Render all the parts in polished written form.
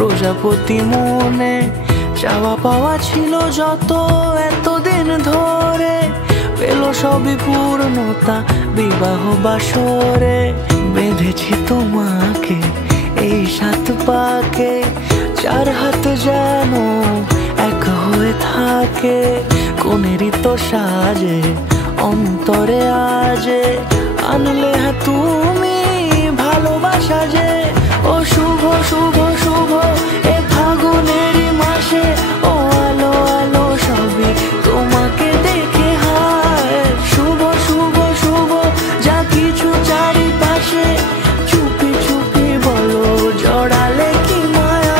প্রজাপতি মনে চাওয়া পাওয়া ছিল যত এতদিন ধরে, পেল সবই পূর্ণতা বিবাহ বাসরে। বেঁধেছি তোমাকে এই 7 পাকে, 4 হাত যেন এক হয়ে থাকে। কোনেরই তো সাজে অন্তরে আজে, আনলে হ্যাঁ তুমি ভালোবাসা যে। ও শুভ শুভ শুভ এ ফাগুনেরই মাসে, ও আলো আলো সবই তোমাকে দেখে হায়। শুভ শুভ শুভ যা কিছু চারিপাশে, চুপি চুপি বলো জড়ালে কি মায়া।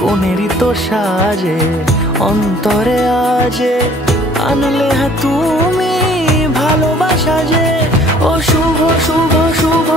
কোনেরই তো সাজে অন্তরে আজে, আনলে হ্যাঁ তুমি ভালোবাসা যে। ও শুভ শুভ শুভ